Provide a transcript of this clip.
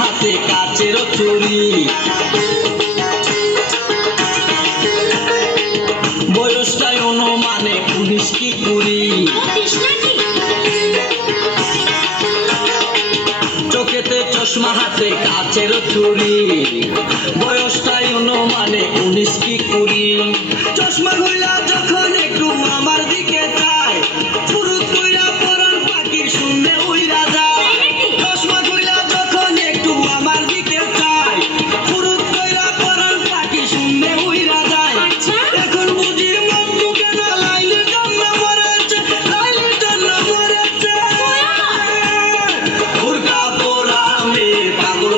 হাতে কাচের চুরি, বয়সটাই অনুমানে 19 কি 20, চোখেতে চশমা হাতে কাচের চুরি, বয়সটাই অনুমানে 19 কি 20। চশমা খুইলা যখন একটু আমার দিকে চায়, ফুরুত কইরা পরান পাখির শূন্যে উইরা যায়। চশমা খুইলা যখন একটু আমার দিকে চায়, ফুরুত কইরা পরান পাখি শূন্যে উইরা যায়। এখন বুঝি মন্দু কেন লাইলির জন্য মরেছে, লাইলির জন্য মরেছে। বোরকা পরা মেয়ে পাগল